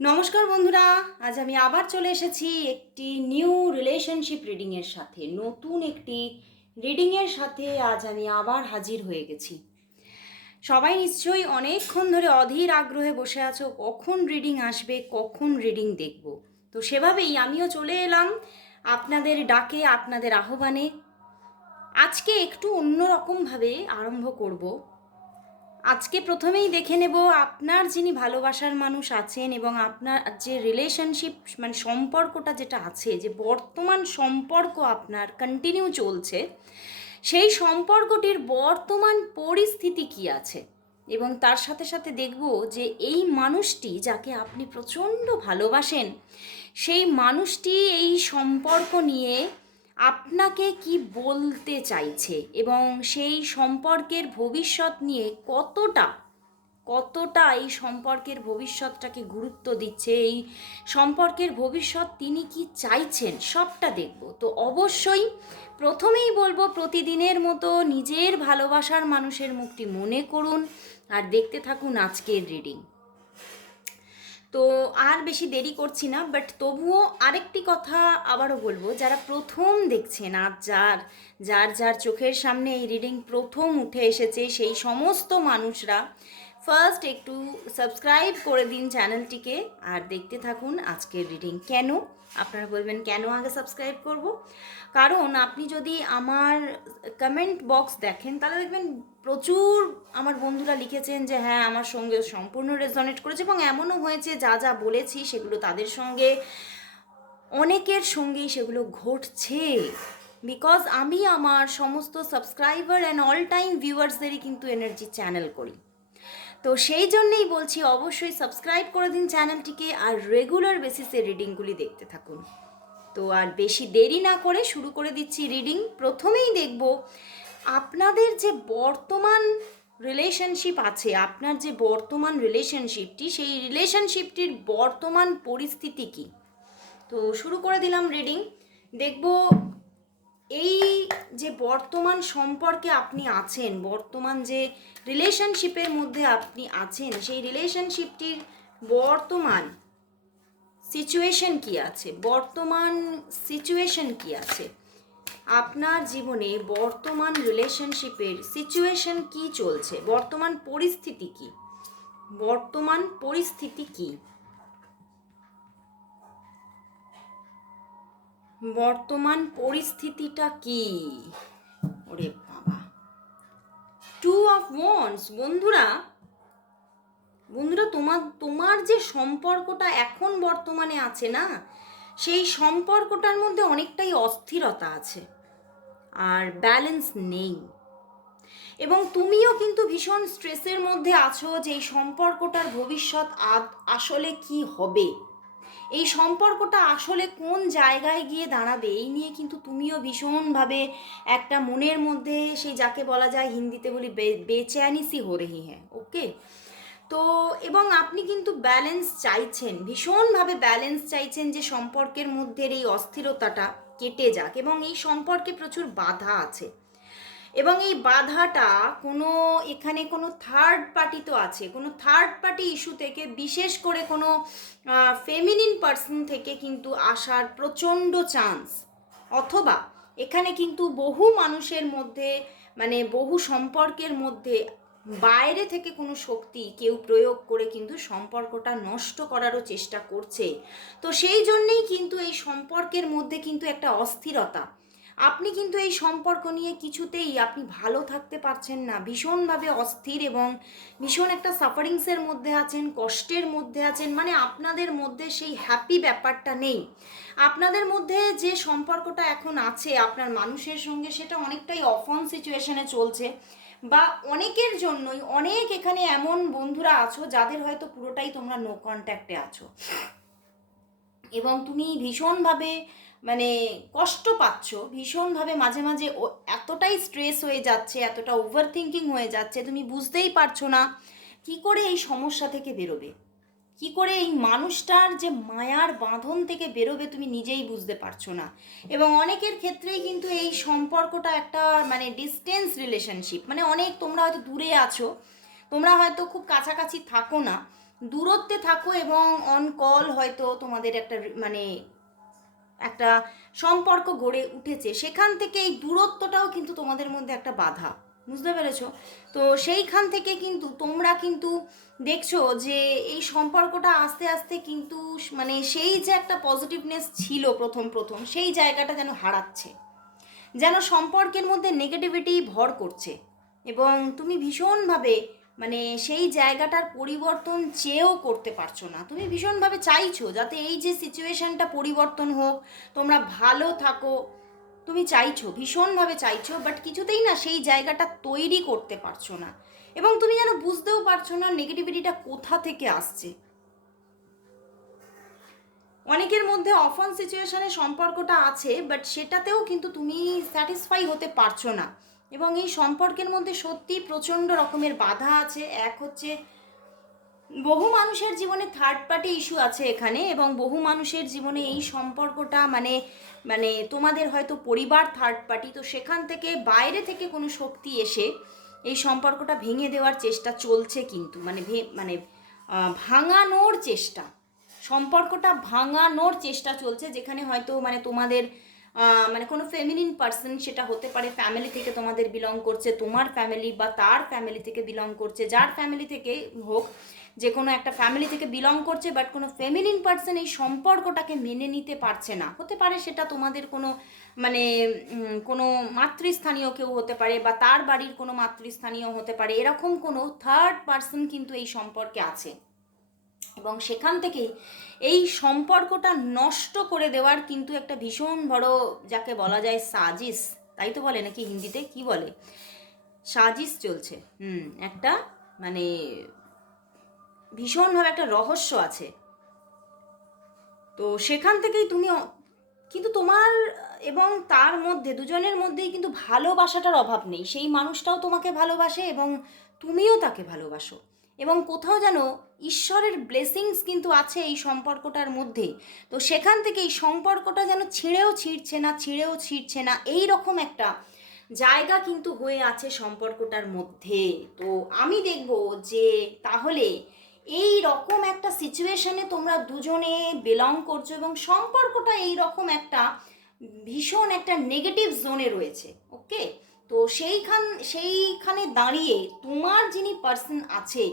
নমস্কার বন্ধুরা, আজ আমি আবার চলে এসেছি একটি নিউ রিলেশনশিপ রিডিংয়ের সাথে, নতুন একটি রিডিংয়ের সাথে আজ আমি আবার হাজির হয়ে গেছি। সবাই নিশ্চয়ই অনেকক্ষণ ধরে অধীর আগ্রহে বসে আছো, কখন রিডিং আসবে, কখন রিডিং দেখব। তো সেভাবেই আমিও চলে এলাম আপনাদের ডাকে, আপনাদের আহ্বানে। আজকে একটু অন্যরকমভাবে আরম্ভ করব। আজকে প্রথমেই দেখে নেব আপনার যিনি ভালোবাসার মানুষ আছেন এবং আপনার যে রিলেশনশিপ মানে সম্পর্কটা যেটা আছে, যে বর্তমান সম্পর্ক আপনার কন্টিনিউ চলছে, সেই সম্পর্কটির বর্তমান পরিস্থিতি কি আছে? এবং তার সাথে সাথে দেখব যে এই মানুষটি যাকে আপনি প্রচণ্ড ভালোবাসেন, সেই মানুষটি এই সম্পর্ক নিয়ে আপনাকে কি বলতে চাইছে এবং সেই সম্পর্কের ভবিষ্যৎ নিয়ে কতটা কতটা এই সম্পর্কের ভবিষ্যৎটাকে গুরুত্ব দিচ্ছে, এই সম্পর্কের ভবিষ্যৎ তিনি কি চাইছেন, সবটা দেখব। তো অবশ্যই প্রথমেই বলব, প্রতিদিনের মতো নিজের ভালোবাসার মানুষের মুখটি মনে করুন আর দেখতে থাকুন আজকের রিডিং। তো আর বেশি দেরি করছি না বাট তবুও আরেকটি কথা আবারও বলব, যারা প্রথম দেখছেন, আজ যার যার যার চোখের সামনে এই রিডিং প্রথম উঠে এসেছে, সেই সমস্ত মানুষরা ফার্স্ট একটু সাবস্ক্রাইব করে দিন চ্যানেলটিকে আর দেখতে থাকুন আজকের রিডিং কেন? আপনারা বলবেন, কেন আগে সাবস্ক্রাইব করব? কারণ আপনি যদি আমার কমেন্ট বক্স দেখেন, তাহলে দেখবেন প্রচুর আমার বন্ধুরা লিখেছেন যে হ্যাঁ আমার সঙ্গে সম্পূর্ণ রেজনেট করেছে এবং এমনও হয়েছে, যা যা বলেছি সেগুলো তাদের সঙ্গে, অনেকের সঙ্গেই সেগুলো ঘটছে। বিকজ আমি আমার সমস্ত সাবস্ক্রাইবার অ্যান্ড অল টাইম ভিউয়ার্সদেরই কিন্তু এনার্জি চ্যানেল করি। তো সেই জন্যেই বলছি অবশ্যই সাবস্ক্রাইব করে দিন চ্যানেলটিকে আর রেগুলার বেসিসে রিডিংগুলি দেখতে থাকুন। তো আর বেশি দেরি না করে শুরু করে দিচ্ছি রিডিং প্রথমেই দেখব আপনাদের যে বর্তমান রিলেশনশিপ আছে, আপনার যে বর্তমান রিলেশনশিপটি সেই রিলেশনশিপটির বর্তমান পরিস্থিতি কি? তো শুরু করে দিলাম রিডিং দেখব এই যে বর্তমান সম্পর্কে আপনি আছেন, বর্তমান যে রিলেশনশিপের মধ্যে আপনি আছেন, সেই রিলেশনশিপটির বর্তমান সিচুয়েশন কি আছে? বর্তমান সিচুয়েশন কি আছে? আপনার জীবনে বর্তমান রিলেশনশিপের সিচুয়েশন কি চলছে? বর্তমান পরিস্থিতি কি? বর্তমান পরিস্থিতি কি? বর্তমান পরিস্থিতিটা কি? ওরে বাবা। টু অফ ওয়ান্স বন্ধুরা। বন্ধুরা, তোমার তোমার যে সম্পর্কটা এখন বর্তমানে আছে না, সেই সম্পর্কটার মধ্যে অনেকটাই অস্থিরতা আছে আর ব্যালেন্স নেই। এবং তুমিও কিন্তু ভীষণ স্ট্রেসের মধ্যে আছো যে এই সম্পর্কটার ভবিষ্যৎ আসলে কি হবে? এই সম্পর্কটা আসলে কোন জায়গায় গিয়ে দাঁড়াবে? এই নিয়ে কিন্তু তুমিও ভীষণভাবে একটা মনের মধ্যে সেই যাকে বলা যায় হিন্দিতে বলি বে- বেচেয়ানিসি হো রহি হ্যাঁ ওকে? তো এবং আপনি কিন্তু ব্যালেন্স চাইছেন, ভীষণভাবে ব্যালেন্স চাইছেন যে সম্পর্কের মধ্যে এই অস্থিরতাটা কেটে যাক এবং এই সম্পর্কে প্রচুর বাধা আছে। এবং এই বাধাটা কোনো, এখানে কোনো থার্ড পার্টি তো আছে, কোনো থার্ড পার্টি ইস্যু থেকে, বিশেষ করে কোনো ফেমিনিন পার্সন থেকে কিন্তু আসার প্রচণ্ড চান্স অথবা এখানে কিন্তু বহু মানুষের মধ্যে মানে বহু সম্পর্কের মধ্যে বাইরে থেকে কোনো শক্তি কেউ প্রয়োগ করে কিন্তু সম্পর্কটা নষ্ট করারও চেষ্টা করছে। তো সেই জন্যেই কিন্তু এই সম্পর্কের মধ্যে কিন্তু একটা অস্থিরতা। আপনি কিন্তু এই সম্পর্ক নিয়ে কিছুতেই আপনি ভালো থাকতে পারছেন না। ভীষণভাবে অস্থির এবং ভীষণ একটা সাফারিংসের মধ্যে আছেন, কষ্টের মধ্যে আছেন মানে আপনাদের মধ্যে সেই হ্যাপি ব্যাপারটা নেই। আপনাদের মধ্যে যে সম্পর্কটা এখন আছে, আপনার মানুষের সঙ্গে সেটা অনেকটাই অফন সিচুয়েশনে চলছে বা অনেকের জন্যই, অনেক এখানে এমন বন্ধুরা আছো যাদের হয়তো পুরোটাই তোমরা নো কন্ট্যাক্টে আছো। এবং তুমি ভীষণভাবে মানে কষ্ট পাচ্ছ, ভীষণভাবে মাঝে মাঝে এতটাই স্ট্রেস হয়ে যাচ্ছে, এতটা ওভার থিঙ্কিং হয়ে যাচ্ছে, তুমি বুঝতেই পারছ না কি করে এই সমস্যা থেকে বেরোবে? কি করে এই মানুষটার যে মায়ার বাঁধন থেকে বেরোবে তুমি নিজেই বুঝতে পারছ না। এবং অনেকের ক্ষেত্রেই কিন্তু এই সম্পর্কটা একটা মানে ডিস্টেন্স রিলেশনশিপ মানে অনেক তোমরা হয়তো দূরে আছো, তোমরা হয়তো খুব কাছাকাছি থাকো না, দূরত্বে থাকো এবং অন কল হয়তো তোমাদের একটা মানে একটা সম্পর্ক গড়ে উঠেছে, সেখান থেকে এই দূরত্বটাও কিন্তু তোমাদের মধ্যে একটা বাধা, বুঝতে পেরেছ? তো সেইখান থেকে কিন্তু তোমরা কিন্তু দেখছ যে এই সম্পর্কটা আস্তে আস্তে কিন্তু মানে সেই যে একটা পজিটিভনেস ছিল প্রথম প্রথম, সেই জায়গাটা যেন হারাচ্ছে, যেন সম্পর্কের মধ্যে নেগেটিভিটি ভর করছে, এবং তুমি ভীষণভাবে মানে সেই জায়গাটার পরিবর্তন চেয়েও করতে পারছ না। তুমি ভীষণভাবে চাইছো যাতে এই যে সিচুয়েশনটা পরিবর্তন হোক, তোমরা ভালো থাকো, তুমি চাইছো, ভীষণভাবে চাইছো বাট কিছুতেই না সেই জায়গাটা তৈরি করতে পারছ না। এবং তুমি যেন বুঝতেও পারছ না নেগেটিভিটিটা কোথা থেকে আসছে। অনেকের মধ্যে অফন সিচুয়েশনে সম্পর্কটা আছে বাট সেটাতেও কিন্তু তুমি স্যাটিসফাই হতে পারছ না। এবং এই সম্পর্কের মধ্যে সত্যি প্রচণ্ড রকমের বাধা আছে। এক হচ্ছে, বহু মানুষের জীবনে থার্ড পার্টি ইস্যু আছে এখানে এবং বহু মানুষের জীবনে এই সম্পর্কটা মানে মানে তোমাদের হয়তো পরিবার থার্ড পার্টি তো সেখান থেকে বাইরে থেকে কোনো শক্তি এসে এই সম্পর্কটা ভেঙে দেওয়ার চেষ্টা চলছে কিন্তু মানে মানে ভাঙানোর চেষ্টা। সম্পর্কটা ভাঙানোর চেষ্টা চলছে যেখানে হয়তো মানে তোমাদের মানে কোনো ফেমিনিন পার্সন সেটা হতে পারে ফ্যামিলি থেকে তোমাদের বিলং করছে, তোমার ফ্যামিলি বা তার ফ্যামিলি থেকে বিলং করছে, যার ফ্যামিলি থেকে হোক, যে কোনো একটা ফ্যামিলি থেকে বিলং করছে বাট কোনো ফেমিনিন পার্সন এই সম্পর্কটাকে মেনে নিতে পারছে না। হতে পারে সেটা তোমাদের কোনো মানে কোনো মাতৃস্থানীয় কেউ হতে পারে বা তার বাড়ির কোনো মাতৃস্থানীয় হতে পারে, এরকম কোনো থার্ড পার্সন কিন্তু এই সম্পর্কে আছে। এবং সেখান থেকেই এই সম্পর্কটা নষ্ট করে দেওয়ার কিন্তু একটা ভীষণ বড় যাকে বলা যায় সাজিস, তাই তো বলে নাকি হিন্দিতে? কি বলে? সাজিস চলছে। হুম, একটা মানে ভীষণভাবে একটা রহস্য আছে। তো সেখান থেকেই তুমি কিন্তু তোমার এবং তার মধ্যে, দুজনের মধ্যেই কিন্তু ভালোবাসাটার অভাব নেই। সেই মানুষটাও তোমাকে ভালোবাসে এবং তুমিও তাকে ভালোবাসো। এবং কোথাও যেন ঈশ্বরের ব্লেসিংস কিন্তু আছে এই সম্পর্কটার মধ্যে। তো সেখান থেকে এই সম্পর্কটা যেন ছিঁড়েও ছিঁড়ছে না, ছিঁড়েও ছিঁড়ছে না এই রকম একটা জায়গা কিন্তু হয়ে আছে সম্পর্কটার মধ্যে। তো আমি দেখব যে তাহলে এই রকম একটা সিচুয়েশনে তোমরা দুজনে বিলং করছ এবং সম্পর্কটা এই রকম একটা ভীষণ একটা নেগেটিভ জোনে রয়েছে ওকে তো সেইখান, সেইখানে দাঁড়িয়ে তোমার যিনি পার্সন আছে,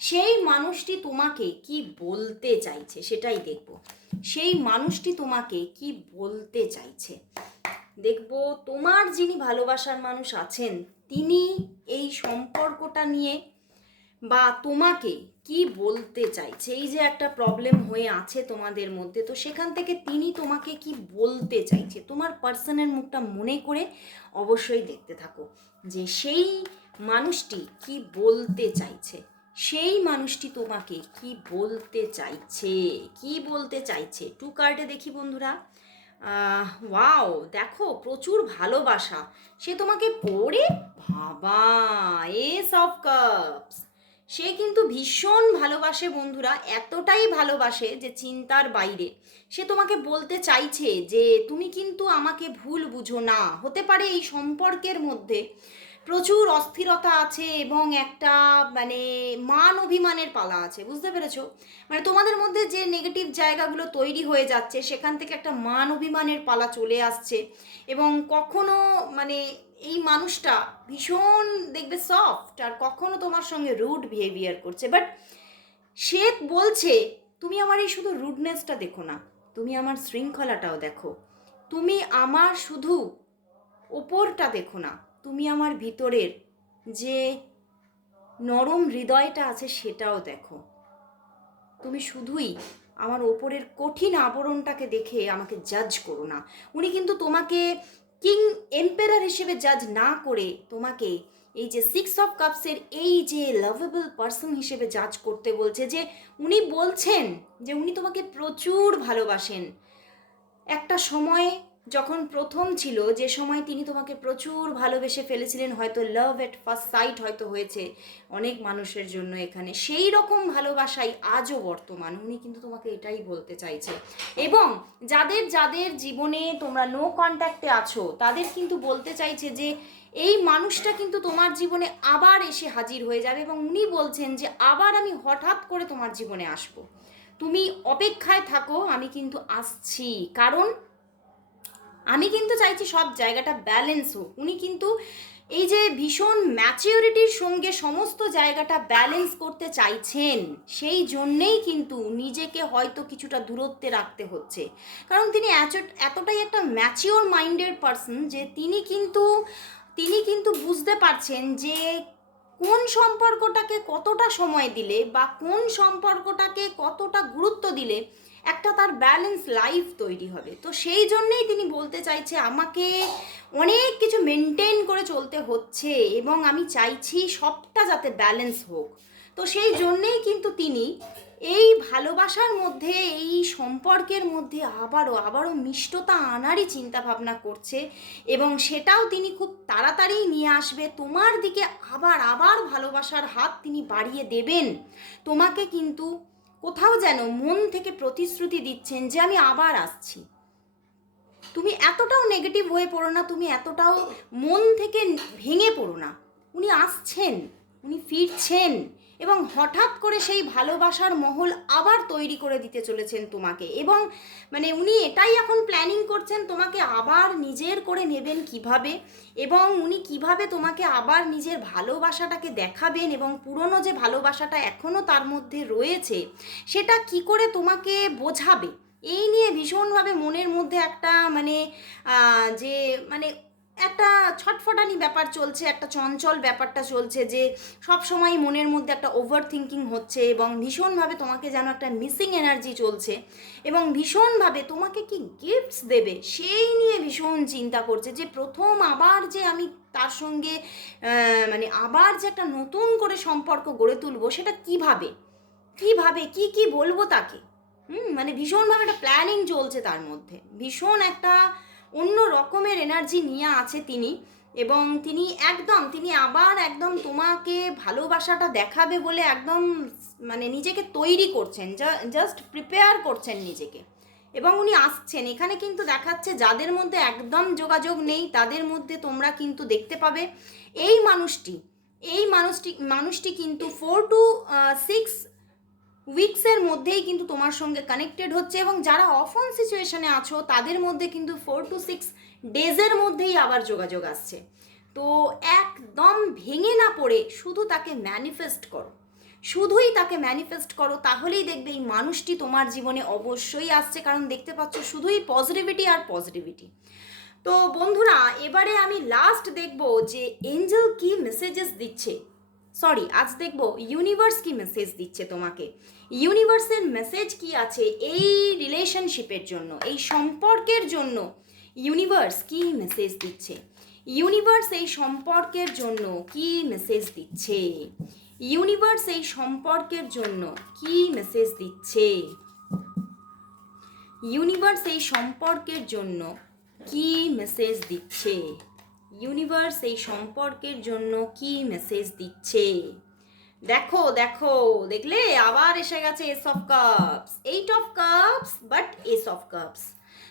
সেই মানুষটি তোমাকে কি বলতে চাইছে সেটাই দেখব। সেই মানুষটি তোমাকে কি বলতে চাইছে? দেখব তোমার যিনি ভালোবাসার মানুষ আছেন, তিনি এই সম্পর্কটা নিয়ে বা তোমাকে কি বলতে চাইছে? এই যে একটা প্রবলেম হয়ে আছে তোমাদের মধ্যে, তো সেখান থেকে তিনি তোমাকে কি বলতে চাইছে? তোমার পার্সনের মুখটা মনে করে অবশ্যই দেখতে থাকো যে সেই মানুষটি কি বলতে চাইছে? সেই মানুষটি তোমাকে কি বলতে চাইছে? কি বলতে চাইছে? টু কার্ডে দেখি বন্ধুরা। ওয়াও দেখো প্রচুর ভালোবাসা। সে তোমাকে পড়ে? ভাবা এস অফ কাপস সে কিন্তু ভীষণ ভালোবাসে বন্ধুরা, এতটাই ভালোবাসে যে চিন্তার বাইরে। সে তোমাকে বলতে চাইছে যে তুমি কিন্তু আমাকে ভুল বুঝো না। হতে পারে এই সম্পর্কের মধ্যে প্রচুর অস্থিরতা আছে এবং একটা মানে মান অভিমানের পালা আছে, বুঝতে পেরেছ? মানে তোমাদের মধ্যে যে নেগেটিভ জায়গাগুলো তৈরি হয়ে যাচ্ছে, সেখান থেকে একটা মান অভিমানের পালা চলে আসছে এবং কখনো মানে এই মানুষটা ভীষণ দেখবে সফট আর কখনো তোমার সঙ্গে রুড বিহেভিয়ার করছে। বাট সে বলছে, তুমি আমার এই শুধু রুডনেসটা দেখো না, তুমি আমার শৃঙ্খলাটাও দেখো। তুমি আমার শুধু ওপরটা দেখো না, তুমি আমার ভিতরের যে নরম হৃদয়টা আছে সেটাও দেখো। তুমি শুধুই আমার ওপরের কঠিন আবরণটাকে দেখে আমাকে জাজ করো না। উনি কিন্তু তোমাকে কিং এম্পেরার হিসেবে জাজ না করে তোমাকে এই যে সিক্স অফ কাপসের এই যে লাভেবল পার্সন হিসেবে জাজ করতে বলছে যে উনি বলছেন যে উনি তোমাকে প্রচুর ভালোবাসেন। একটা সময়ে যখন প্রথম ছিল, যে সময় তিনি তোমাকে প্রচুর ভালোবেসে ফেলেছিলেন, হয়তো লাভ এট ফার্স্ট সাইট হয়তো হয়েছে অনেক মানুষের জন্য এখানে। সেই রকম ভালোবাসাই আজও বর্তমান। উনি কিন্তু তোমাকে এটাই বলতে চাইছে। এবং যাদের যাদের জীবনে তোমরা নো কন্ট্যাক্টে আছো, তাদের কিন্তু বলতে চাইছে যে, এই মানুষটা কিন্তু তোমার জীবনে আবার এসে হাজির হয়ে যাবে এবং উনি বলছেন যে, আবার আমি হঠাৎ করে তোমার জীবনে আসব। তুমি অপেক্ষায় থাকো, আমি কিন্তু আসছি। কারণ আমি কিন্তু চাইছি সব জায়গাটা ব্যালেন্স হোক। উনি কিন্তু এই যে ভীষণ ম্যাচিওরিটির সঙ্গে সমস্ত জায়গাটা ব্যালেন্স করতে চাইছেন, সেই জন্যেই কিন্তু নিজেকে হয়তো কিছুটা দূরত্বে রাখতে হচ্ছে। কারণ তিনি এত- এতটাই একটা ম্যাচিওর মাইন্ডেড পারসন যে তিনি কিন্তু তিনি কিন্তু বুঝতে পারছেন যে কোন সম্পর্কটাকে কতটা সময় দিলে বা কোন সম্পর্কটাকে কতটা গুরুত্ব দিলে একটা তার ব্যালেন্স লাইফ তৈরি হবে। তো সেই জন্যেই তিনি বলতে চাইছে, আমাকে অনেক কিছু মেনটেন করে চলতে হচ্ছে এবং আমি চাইছি সবটা যাতে ব্যালেন্স হোক। তো সেই জন্যেই কিন্তু তিনি এই ভালোবাসার মধ্যে, এই সম্পর্কের মধ্যে আবারও আবারও মিষ্টতা আনারই চিন্তা ভাবনা করছে এবং সেটাও তিনি খুব তাড়াতাড়ি নিয়ে আসবে। তোমার দিকে আবার আবার ভালোবাসার হাত তিনি বাড়িয়ে দেবেন। তোমাকে কিন্তু কোথাও যেন মন থেকে প্রতিশ্রুতি দিচ্ছেন যে আমি আবার আসছি। তুমি এতটাও নেগেটিভ হয়ে পড়ো না, তুমি এতটাও মন থেকে ভেঙে পড়ো না। উনি আসছেন, উনি ফিরছেন। এবং হঠাৎ করে সেই ভালোবাসার মহল আবার তৈরি করে দিতে চলেছেন তোমাকে। এবং মানে উনি এটাই এখন প্ল্যানিং করছেন তোমাকে আবার নিজের করে নেবেন কীভাবে এবং উনি কীভাবে তোমাকে আবার নিজের ভালোবাসাটাকে দেখাবেন এবং পুরনো যে ভালোবাসাটা এখনও তার মধ্যে রয়েছে, সেটা কি করে তোমাকে বোঝাবে? এই নিয়ে ভীষণভাবে মনের মধ্যে একটা মানে যে মানে একটা ছটফটানি ব্যাপার চলছে, একটা চঞ্চল ব্যাপারটা চলছে যে সব সময় মনের মধ্যে একটা ওভার থিঙ্কিং হচ্ছে এবং ভীষণভাবে তোমাকে যেন একটা মিসিং এনার্জি চলছে এবং ভীষণভাবে তোমাকে কি গিফটস দেবে সেই নিয়ে ভীষণ চিন্তা করছে যে প্রথম আবার যে আমি তার সঙ্গে মানে আবার যে একটা নতুন করে সম্পর্ক গড়ে তুলবো সেটা কীভাবে? কীভাবে? কি কি বলব তাকে? হুম মানে ভীষণভাবে একটা প্ল্যানিং চলছে তার মধ্যে। ভীষণ একটা অন্য রকমের এনার্জি নিয়ে আছে তিনি এবং তিনি একদম, তিনি আবার একদম তোমাকে ভালোবাসাটা দেখাবে বলে একদম মানে নিজেকে তৈরি করছেন জাস্ট প্রিপেয়ার করছেন নিজেকে। এবং উনি আসছেন, এখানে কিন্তু দেখাচ্ছে যাদের মধ্যে একদম যোগাযোগ নেই, তাদের মধ্যে তোমরা কিন্তু দেখতে পাবে এই মানুষটি এই মানুষটি মানুষটি কিন্তু ফোর টু সিক্স উইকসের মধ্যেই কিন্তু তোমার সঙ্গে কানেক্টেড হচ্ছে এবং যারা অফন সিচুয়েশনে আছো, তাদের মধ্যে কিন্তু ফোর টু সিক্স ডেজের মধ্যেই আবার যোগাযোগ আসছে। তো একদম ভেঙে না পড়ে শুধু তাকে ম্যানিফেস্ট করো। শুধুই তাকে ম্যানিফেস্ট করো, তাহলেই দেখবে এই মানুষটি তোমার জীবনে অবশ্যই আসছে, কারণ দেখতে পাচ্ছ শুধুই পজিটিভিটি আর পজিটিভিটি তো বন্ধুরা, এবারে আমি লাস্ট দেখব যে এঞ্জেল কি মেসেজেস দিচ্ছে। সরি আজ দেখব ইউনিভার্স কি মেসেজ দিচ্ছে তোমাকে। ইউনিভার্সের মেসেজ কি আছে এই রিলেশনশিপের জন্য, এই সম্পর্কের জন্য? ইউনিভার্স কি মেসেজ দিচ্ছে? ইউনিভার্স এই সম্পর্কের জন্য কি মেসেজ দিচ্ছে? ইউনিভার্স এই সম্পর্কের জন্য কি মেসেজ দিচ্ছে? ইউনিভার্স এই সম্পর্কের জন্য কি মেসেজ দিচ্ছে? ইউনিভার্স এই সম্পর্কের জন্য কি মেসেজ দিচ্ছে? দেখো দেখো, দেখলে আবার এসে গেছে ace of cups eight of cups but ace of cups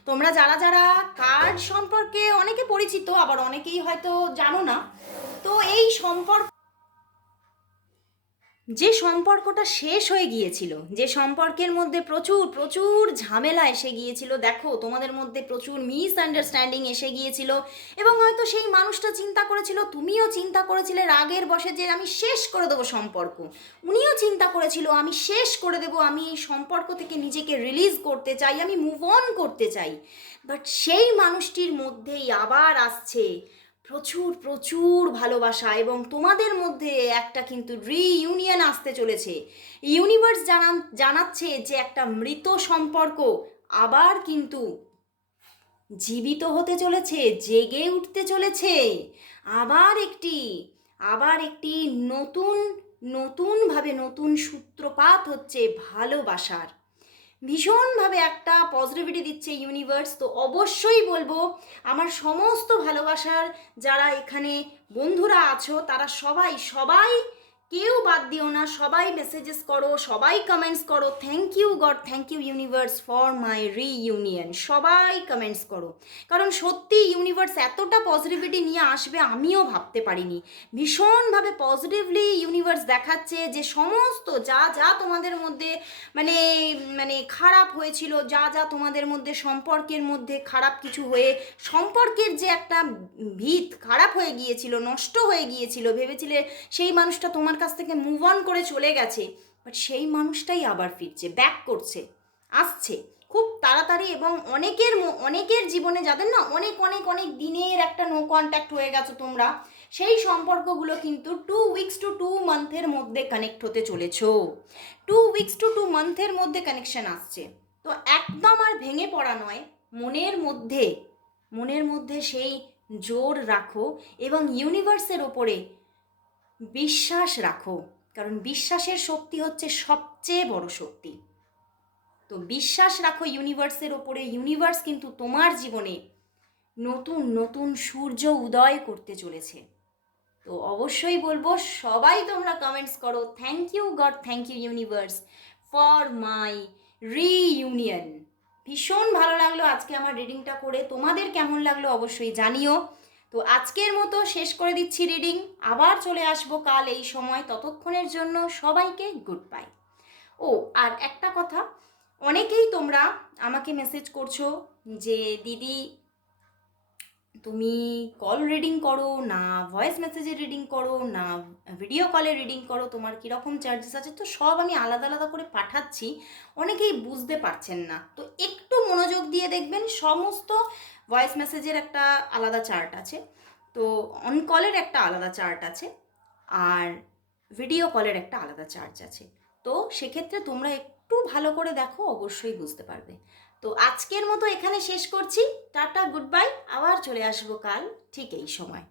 তোমরা যারা যারা কার্ড সম্পর্কে অনেকে পরিচিত, আবার অনেকেই হয়তো জানো না, তো এই সম্পর্ক যে সম্পর্কটা শেষ হয়ে গিয়েছিল, যে সম্পর্কের মধ্যে প্রচুর প্রচুর ঝামেলা এসে গিয়েছিল, দেখো তোমাদের মধ্যে প্রচুর মিস আন্ডারস্ট্যান্ডিং এসে গিয়েছিল এবং হয়তো সেই মানুষটা চিন্তা করেছিল, তুমিও চিন্তা করেছিলে রাগের বসে যে আমি শেষ করে দেবো সম্পর্ক। উনিও চিন্তা করেছিল, আমি শেষ করে দেবো, আমি এই সম্পর্ক থেকে নিজেকে রিলিজ করতে চাই, আমি মুভ অন করতে চাই। বাট সেই মানুষটির মধ্যেই আবার আসছে প্রচুর প্রচুর ভালোবাসা এবং তোমাদের মধ্যে একটা কিন্তু রিইউনিয়ন আসতে চলেছে। ইউনিভার্স জানান, জানাচ্ছে যে একটা মৃত সম্পর্ক আবার কিন্তু জীবিত হতে চলেছে, জেগে উঠতে চলেছে। আবার একটি আবার একটি নতুন, নতুনভাবে নতুন সূত্রপাত হচ্ছে ভালোবাসার। ভীষণভাবে একটা পজিটিভিটি দিচ্ছে ইউনিভার্স তো অবশ্যই বলব আমার সমস্ত ভালোবাসার যারা এখানে বন্ধুরা আছো, তারা সবাই সবাই কেউ বাদ দিও না, সবাই মেসেজেস করো, সবাই কমেন্টস করো। Thank you God thank you universe for my reunion সবাই কমেন্টস করো। কারণ সত্যি ইউনিভার্স এতটা পজিটিভিটি নিয়ে আসবে আমিও ভাবতে পারিনি। ভীষণভাবে পজিটিভলি ইউনিভার্স দেখাচ্ছে যে সমস্ত যা যা তোমাদের মধ্যে মানে মানে খারাপ হয়েছিল, যা যা তোমাদের মধ্যে সম্পর্কের মধ্যে খারাপ কিছু হয়ে, সম্পর্কের যে একটা ভিত খারাপ হয়ে গিয়েছিল, নষ্ট হয়ে গিয়েছিল, ভেবেছিলে সেই মানুষটা তোমার কাছ থেকে মুভ অন করে চলে গেছে বাট সেই মানুষটাই আবার ফিরছে ব্যাক করছে, আসছে। খুব তাড়াতাড়ি এবং অনেকের অনেকের জীবনে যাদের না অনেক অনেক অনেক দিনের একটা নো কন্ট্যাক্ট হয়ে গেছো তোমরা, সেই সম্পর্কগুলো কিন্তু টু উইকস টু টু মান্থের মধ্যে কানেক্ট হতে চলেছো। টু উইকস টু টু মান্থের মধ্যে কানেকশন আসছে। তো একদম আর ভেঙে পড়া নয়, মনের মধ্যে মনের মধ্যে সেই জোর রাখো এবং ইউনিভার্সের ওপরে বিশ্বাস রাখো, কারণ বিশ্বাসের শক্তি হচ্ছে সবচেয়ে বড় শক্তি। তো বিশ্বাস রাখো ইউনিভার্সের ওপরে ইউনিভার্স কিন্তু তোমার জীবনে নতুন নতুন সূর্য উদয় করতে চলেছে। তো অবশ্যই বলব, সবাই তোমরা কমেন্টস করো। Thank you God thank you universe for my reunion ভীষণ ভালো লাগল আজকে আমার রিডিংটা করে। তোমাদের কেমন লাগল অবশ্যই জানিও। তো আজকের মতো শেষ করে দিচ্ছি রিডিং আবার চলে আসব কাল এই সময়। ততক্ষণের জন্য সবাইকে গুড বাই ও, আর একটা কথা, অনেকেই তোমরা আমাকে মেসেজ করছ যে, দিদি, তুমি কল রিডিং করো না ভয়েস মেসেজে রিডিং করো না ভিডিও কলে রিডিং করো, তোমার কীরকম চার্জেস আছে? তো সব আমি আলাদা আলাদা করে পাঠাচ্ছি। অনেকেই বুঝতে পারছেন না। তো একটু মনোযোগ দিয়ে দেখবেন, সমস্ত ভয়েস মেসেজের একটা আলাদা চার্ট আছে। তো অন কলের একটা আলাদা চার্ট আছে আর ভিডিও কলের একটা আলাদা চার্জ আছে। তো সেক্ষেত্রে তোমরা একটু ভালো করে দেখো, অবশ্যই বুঝতে পারবে। তো আজকের মতো এখানে শেষ করছি। টাটা গুড বাই আবার চলে আসব কাল ঠিক এই সময়।